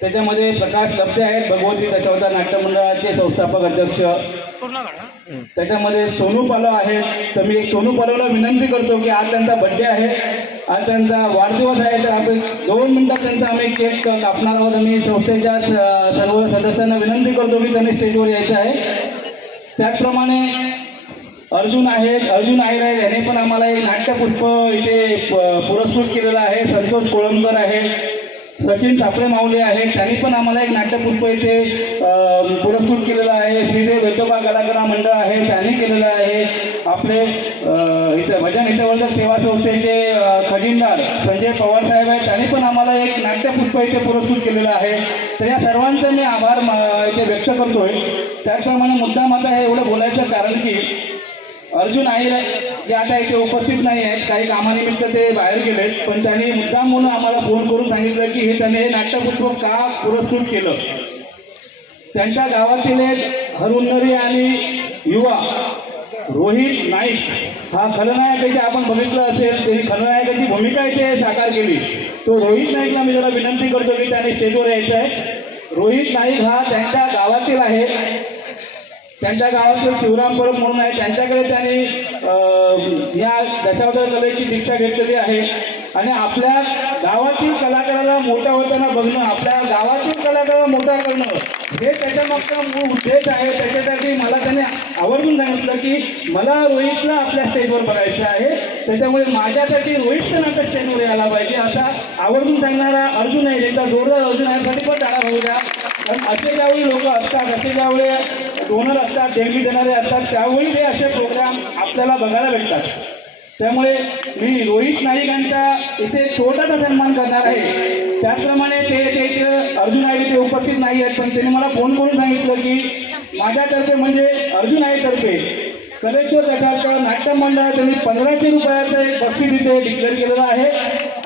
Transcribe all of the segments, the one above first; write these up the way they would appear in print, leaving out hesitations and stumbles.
त्याच्यामध्ये प्रकाश लब्धे आहेत, भगवती दशावतार नाट्य मंडळाचे संस्थापक अध्यक्ष. त्याच्यामध्ये सोनू पालव आहेत. तर मी सोनू पालवला विनंती करतो की आज त्यांचा बड्डे आहे, आज त्यांचा वाढदिवस आहे, तर आपण 2 मिनिटात त्यांचा आम्ही केक कापणार आहोत. आम्ही संस्थेच्या सर्व सदस्यांना विनंती करतो की त्यांनी स्टेजवर यायचं आहे. त्याचप्रमाणे अर्जुन आहेर आहे, यांनी पण आम्हाला एक नाट्यपुष्प इथे पुरस्कृत केलेला आहे. संतोष कोळंबकर आहे, सचिन सापळे माऊली आहे, त्यांनी पण आम्हाला एक नाट्यपुष्प इथे पुरस्कृत केलेलं आहे. श्रीदेव वेतोबा कलाकार मंडळ आहे, त्यांनी केलेलं आहे. आपले इथे भजन हितवर्धक सेवा संस्थेचे खजिनदार संजय पवार साहेब आहेत, त्यांनी पण आम्हाला एक नाट्यपुष्प इथे पुरस्कृत केलेलं आहे. तर या सर्वांचे मी आभार इथे व्यक्त करतोय. त्याचप्रमाणे मुद्दाम आता हे एवढं बोलायचं कारण की अर्जुन आहेर जे आता इथे उपस्थित नाही आहेत, काही कामानिमित्त ते बाहेर गेलेत, पण त्यांनी मुद्दाम म्हणून आम्हाला फोन करून सांगितलं की त्याने हे नाट्यपुष्प का पुरस्कृत केलं. त्यांच्या गावातील एक हरुन्नरी आणि युवा रोहित नाईक हा खलनायक इथे आपण बघितलं असेल, त्यांनी खलनायकाची भूमिका इथे साकार केली. तो रोहित नाईकला मी जरा विनंती करतो की त्याने स्टेजवर यायचं आहे. रोहित नाईक हा त्यांच्या गावातील आहे, त्यांच्या गावातील शिवराम परब म्हणून आहे. त्यांच्याकडे त्यांनी या दशावतार कलेची दीक्षा घेतलेली आहे आणि आपल्या गावातील कलाकाराला मोठा होताना बघणं, आपल्या गावातील कलाकाराला मोठा करणं हे त्याच्यामागचा मूळ उद्देश आहे. त्याच्यासाठी मला त्याने आवर्जून सांगितलं की मला रोहितला आपल्या स्टेजवर बघायचं आहे, त्याच्यामुळे माझ्यासाठी रोहितचं नाटक स्टेजवर यायला पाहिजे असा आवर्जून सांगणारा अर्जुन आहे. एकदा जोरदार अर्जुन आहेसाठी पण टाळा होऊ द्या. कारण असे ज्यावेळी लोक असतात, असे ज्यावेळी डोनर असतात, देणगी देणारे असतात, त्यावेळी हे असे प्रोग्राम आपल्याला बघायला भेटतात. त्यामुळे मी रोहित नाईक यांचा इथे छोटासा सन्मान करणार आहे. त्याचप्रमाणे ते इथे अर्जुन आहे इथे उपस्थित नाही आहेत, पण त्यांनी मला फोन करून सांगितलं की माझ्यातर्फे म्हणजे अर्जुन आहेतर्फे कलेश्वर दशावतार नाट्य मंडळ त्यांनी 1500 रुपयाचं एक बक्षीस इथे डिक्लेअर केलेलं आहे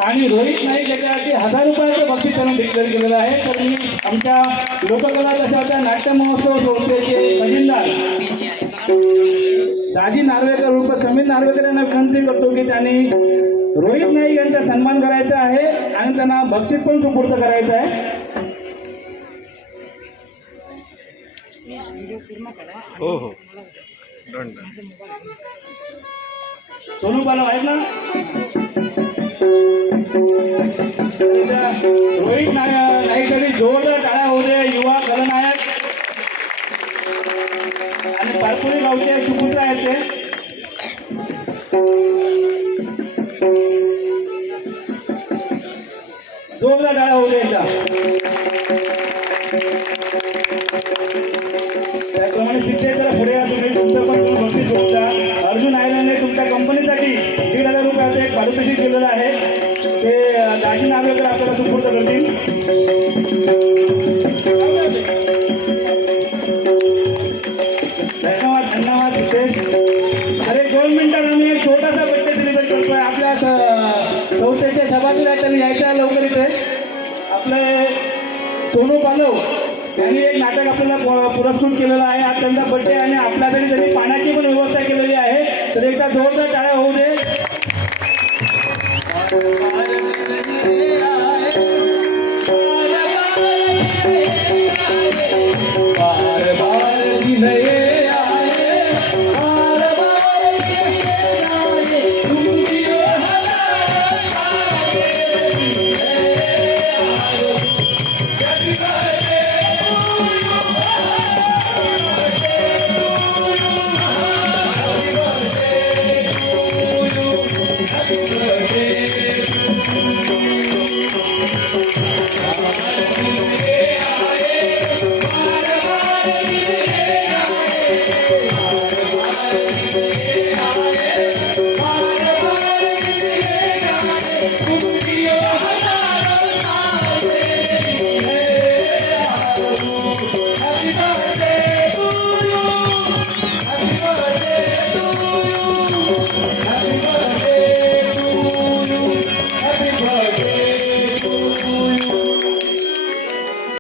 आणि रोहित नाईक याच्यासाठी 1000 रुपयाचं बक्षीस त्यांनी डिक्लेअर केलेलं आहे. तर मी आमच्या लोककला दशावतार नाट्य महोत्सव संस्थेचे खजिनदार दाजी नार्वेकर उर्फ समीर नार्वेकर यांना विनंती करतो की त्यांनी रोहित नाईक यांचा सन्मान करायचा आहे आणि त्यांना बक्षीस पण सुपूर्द करायचं आहे. हो हो सोनू पालव आहेत ना, रोहित नाईकसाठी जोरदार टाळ्या होऊ दे. युवा खलनायक आणि पारपुरी गावचे सुपुत्र आहेत ते. जोरदार टाळ्या होऊ दे. त्याप्रमाणे तिथे जरा पुढे या तुम्ही, तुमचं पण तुम्ही बक्षीस बोलता. अर्जुन आयलाने तुमच्या कंपनीसाठी 1,500 रुपयाचं एक पारितोषिक दिलेलं आहे, ते दाजी नार्वेकर आपल्याला सुपूर्द करतील. धन्यवाद धन्यवाद सिद्धेश. तर एक 2 मिनिटात आम्ही एक छोटासा बड्डे सेलिब्रेट करतोय. आपल्या संस्थेच्या सभागृहात आहे, त्यांनी यायचं आहे लवकर इथे. आपले सोनू पालव त्यांनी एक नाटक आपल्याला पुरस्कृत केलेलं आहे. आज त्यांचा बड्डे आणि आपल्यासाठी त्यांनी पाण्याची पण व्यवस्था केलेली आहे. तर एकदा जोरदार टाळ्या होऊ दे.